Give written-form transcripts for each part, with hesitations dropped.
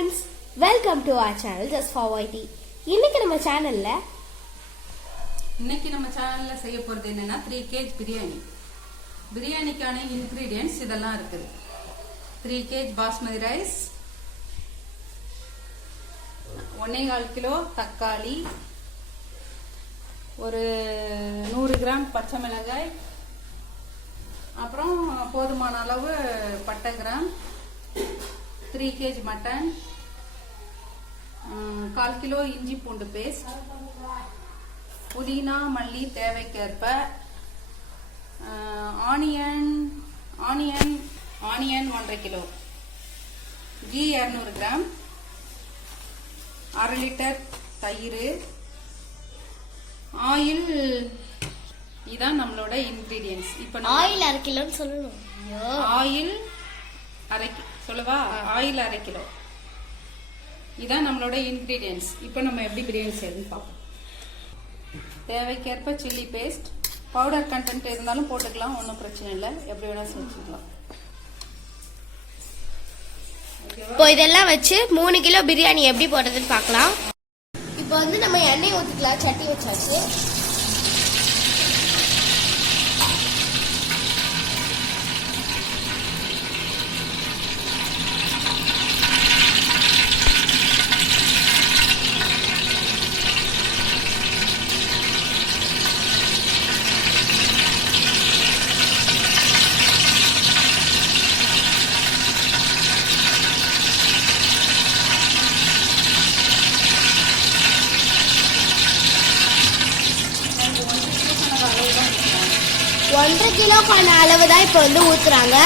friends, welcome to our channel Just for YT. இன்னைக்கு நம்ம சேனல்ல செய்ய போறது என்னன்னா 3 kg பிரியாணி. பிரியாணிக்கான இன்கிரிடியன்ட்ஸ் இதெல்லாம் இருக்குது. 3 kg பாஸ்மதி ரைஸ், 1.25 கிலோ தக்காளி, ஒரு 100 கிராம் பச்சை மிளகாய், அப்புறம் போதுமான அளவு பட்டை கிராம், 3 kg மட்டன், 1/4 கிலோ இஞ்சி பூண்டு பேஸ்ட், புதினா மல்லி தேவைக்கேற்ப, onion 1.5 kilo, ghee 200 gram, 1/2 litre தயிர், ஆயில். இதான் நம்மளோட இன்கிரிடியன்ஸ். இப்ப ஆயில் 1/2 கிலோன்னு சொல்லணும். ஆயில் சொல்லவா? Oil 1/2 kilo. இதான் நம்மளோட இன்கிரிடியன்ஸ். இப்போ நம்ம எப்படி பிரியாணி செய்யறதுன்னு பார்ப்போம். தேவைக்கேற்ப சில்லி பேஸ்ட், பவுடர் கண்டென்ட் இருந்தாலும் போட்டுக்கலாம், ஒன்றும் பிரச்சனை இல்லை, எப்படி வேணா செஞ்சுக்கலாம். இப்போ இதெல்லாம் வச்சு 3 கிலோ பிரியாணி எப்படி போடுறதுன்னு பார்க்கலாம். இப்போ வந்து நம்ம எண்ணெய் ஊற்றிக்கலாம். சட்டி வச்சாச்சு. ஒன்றரை கிலோக்கான அளவு தான் இப்போ வந்து ஊத்துறாங்க.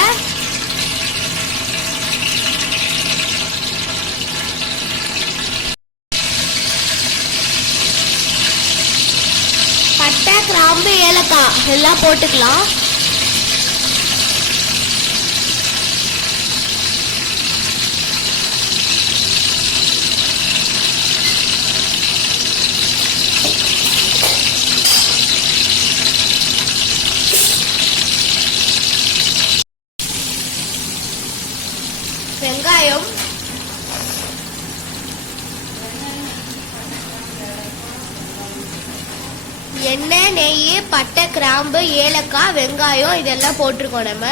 பட்டை கிராம்பு ஏலக்காய் எல்லாம் போட்டுக்கலாம். வெங்காயம், எண்ணெய், நெய், பட்டை கிராம்பு ஏலக்காய் வெங்காயம் இதெல்லாம் போட்டிருக்கோம் நம்ம.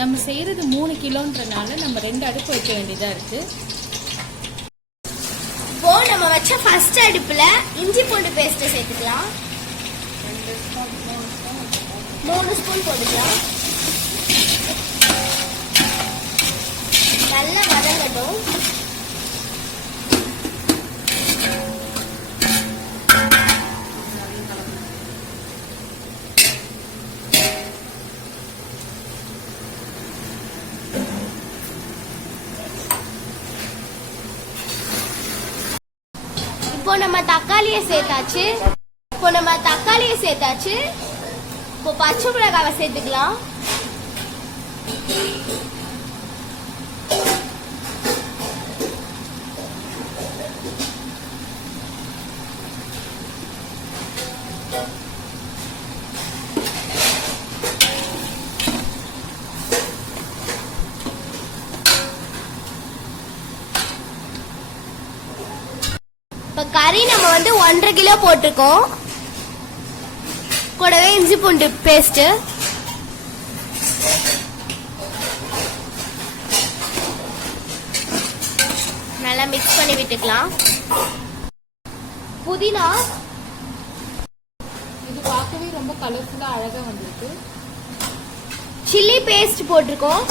நம்ம செய்யறது 3 கிலோன்றனால நம்ம 2 அடுப்பு வைக்க வேண்டியதா இருக்கு. இப்போ நம்ம வச்ச ஃபர்ஸ்ட் அடுப்புல இஞ்சி பூண்டு பேஸ்ட் சேர்த்துக்கலாம். 3 ஸ்பூன் போட்டுக்கலாம். நல்லா வதங்கட்டும். இப்போ நம்ம தக்காளியை சேர்த்தாச்சு. இப்போ பச்சை மிளகாவை சேர்த்துக்கலாம். கறி நம்ம வந்து 1.5 கிலோ போட்டிருக்கோம். கூடவே இஞ்சி பூண்டு பேஸ்ட், நல்லா மிக்ஸ் பண்ணி விட்டுக்கலாம். புதினா, இது பார்க்கவே ரொம்ப கலர்ஃபுல்லா அழகா வந்திருக்கு. சில்லி பேஸ்ட் போட்டிருக்கோம்.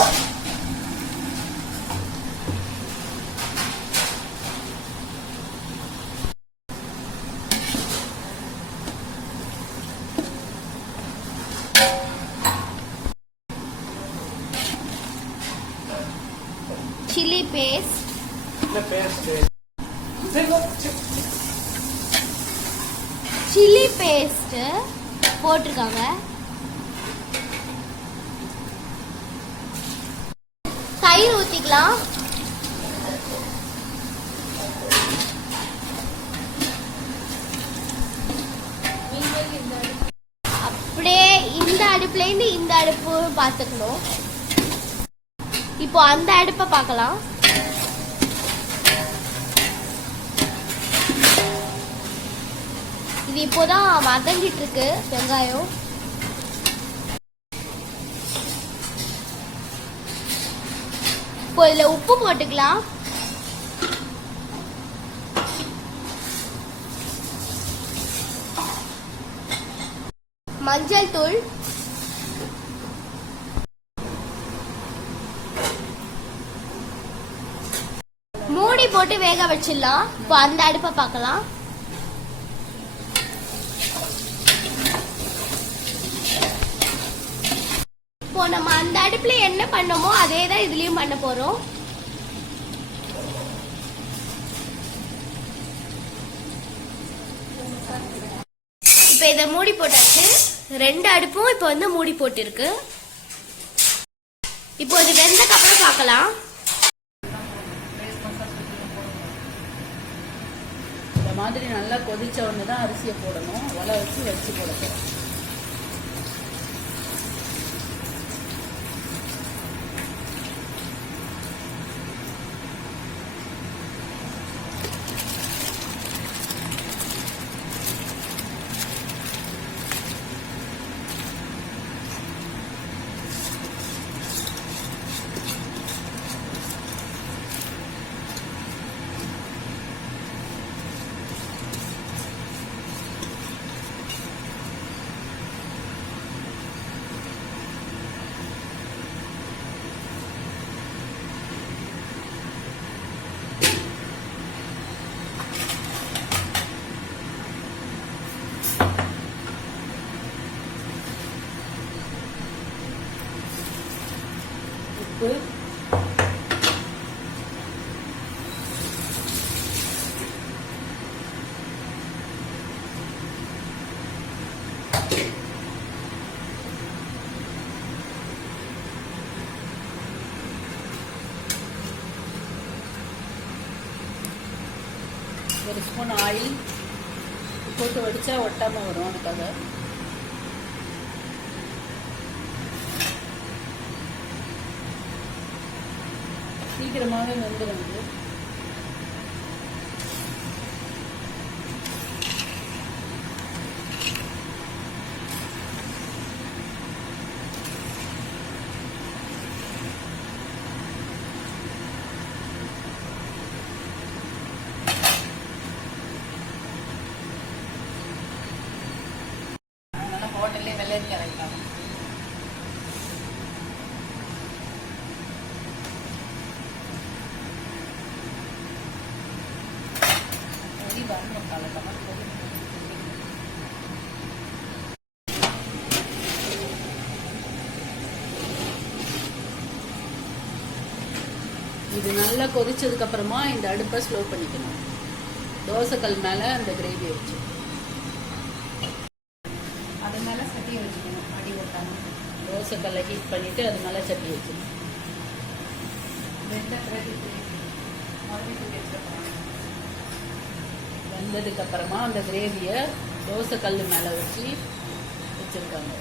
chili paste, சில்லி பேஸ்ட் போட்டிருக்காங்க. தயிர் ஊத்திக்கலாம். அப்படியே இந்த அடுப்புல இருந்து இந்த அடுப்பு பார்த்துக்கணும். இப்போ அந்த அடுப்பை பார்க்கலாம். இது இப்போதான் வதங்கிட்டு இருக்கு வெங்காயம். இப்போ இதுல உப்பு போட்டுக்கலாம். மஞ்சள் தூள், மூடி போட்டு வேக வச்சிடலாம். இப்போ அந்த அடுப்பை பார்க்கலாம். இப்போ நம்ம அந்த அடுப்புல என்ன பண்ணோமோ அதே தான் இதுலயும் பண்ண போறோம். இப்போ இதை மூடி போட்டாச்சு. 2 அடுப்பும் இப்போ வந்து மூடி போட்டு இருக்கு. இப்போ இது வெந்ததுக்கு அப்புறம் பார்க்கலாம். இந்த மாதிரி நல்லா கொதிச்ச உடனே தான் அரிசியை போடணும். ஒலை வச்சு வச்சு போடணும். உப்பு, ஒரு ஸ்பூன் ஆயில் போட்டு வடிச்சா ஒட்டாம வரும். அதுக்காக சீக்கிரமாகவே வெந்துடும். அதனால ஹோட்டல்லே வெள்ளரிக்காய் அரைக்கலாம். இது நல்லா கொதிச்சதுக்கு அப்புறமா இந்த அடுப்பை ஸ்லோ பண்ணிக்கணும். தோசைக்கல் மேல அந்த கிரேவி வச்சு அது மேல சட்டியை வச்சுக்கணும். அடி ஒட்டாம தோசைக்கல்லை ஹீட் பண்ணிட்டு அது மேல சட்டி வச்சுக்கணும். வெந்ததுக்கு அப்புறமா அந்த கிரேவியை தோசைக்கல் மேல வச்சு வச்சிருக்காங்க.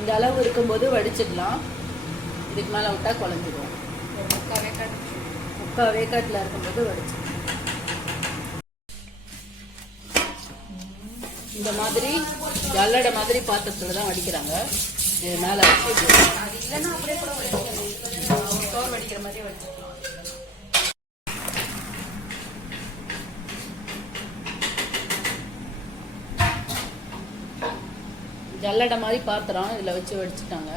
இந்த அளவு இருக்கும்போது வடிச்சிடலாம். இதுக்கு மேலே விட்டா குழஞ்சிடும். முக்கால் வேக்காட்டில் இருக்கும்போது வடிச்சிடலாம். இந்த மாதிரி ஜல்லடை மாதிரி பாத்திரத்துல தான் வடிக்கிறாங்க. இது மேலே வச்சு வடிக்கிற மாதிரி வடிச்சிக்கலாம். ஜல்லடை மாதிரி பாத்திரம் இதில் வச்சு வடிச்சுட்டாங்க.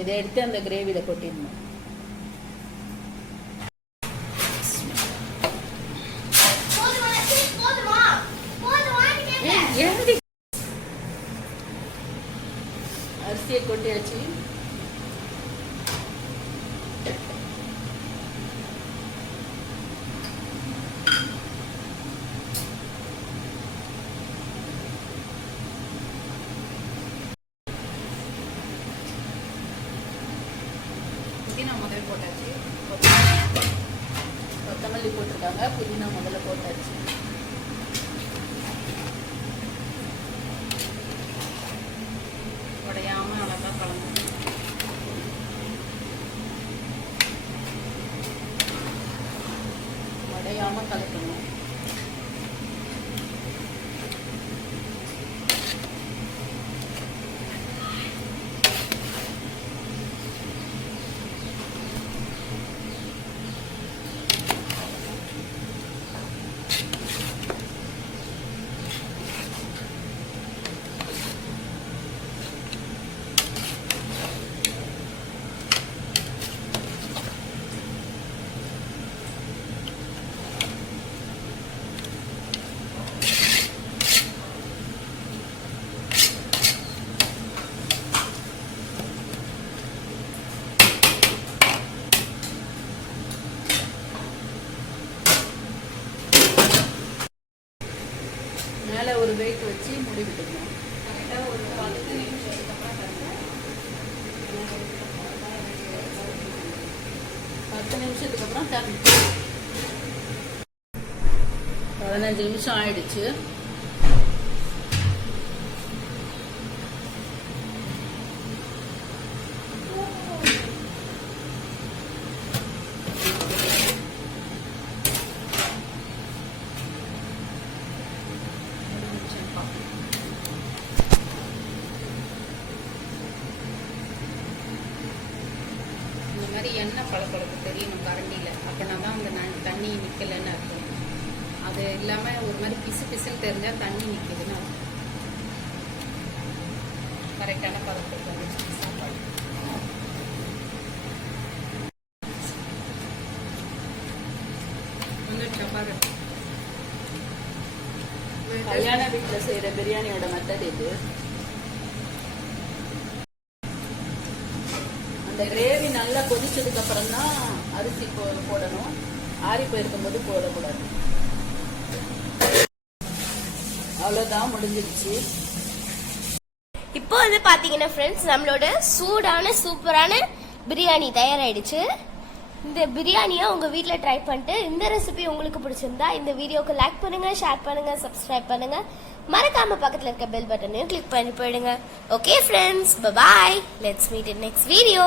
இதை எடுத்து அந்த கிரேவியில் கொட்டிடணும். அரிசியை கொட்டி கொட்டியாச்சு. புதினா முதல்ல போட்டாச்சு. கொத்தமல்லி போட்டிருக்காங்க, புதினா முதல்ல போட்டாச்சு. உடையாம அழகா கலந்து உடையாம கலக்கணும். மேலே ஒரு வெயிட் வச்சு மூடி விட்டுக்கணும். கரெக்டாக ஒரு 10 நிமிஷத்துக்கு அப்புறம் 10 நிமிஷத்துக்கு அப்புறம் 15 நிமிஷம் ஆயிடுச்சு. இந்த மாதிரி எண்ணெய் பழப்பழப்பு தெரியணும் கரண்டியில், அப்படின்னா தான் அந்த தண்ணி நிற்கலைன்னு அர்த்தம். அது இல்லாமல் ஒரு மாதிரி பிசு பிசுன்னு தெரிஞ்சால் தண்ணி நிற்கிதுன்னு அர்த்தம். கரெக்டான பதத்துக்கு வந்துச்சு சாப்பாடு. வந்துடுச்சா பாரு. கல்யாண வீட்டில் செய்கிற பிரியாணியோட மெத்தட் இது. அந்த கிரேவி நல்லா கொதிச்சதுக்கு அப்புறம் தான் அரிசி போடணும். ஆறி போயிருக்கும் போது போடக்கூடாது. அவ்வளோதான், முடிஞ்சிருச்சு. இப்போ வந்து பாத்தீங்கன்னா ஃப்ரெண்ட்ஸ், நம்மளோட சூடான சூப்பரான பிரியாணி தயாராயிடுச்சு. இந்த பிரியாணியை உங்க வீட்டில் ட்ரை பண்ணிட்டு இந்த ரெசிபி உங்களுக்கு பிடிச்சிருந்தா இந்த வீடியோக்கு லைக் பண்ணுங்க, ஷேர் பண்ணுங்க, சப்ஸ்கிரைப் பண்ணுங்க. மறக்காம பக்கத்தில் இருக்க பெல் பட்டனையும் கிளிக் பண்ணி போயிடுங்க. Okay friends, bye. Let's meet in next video.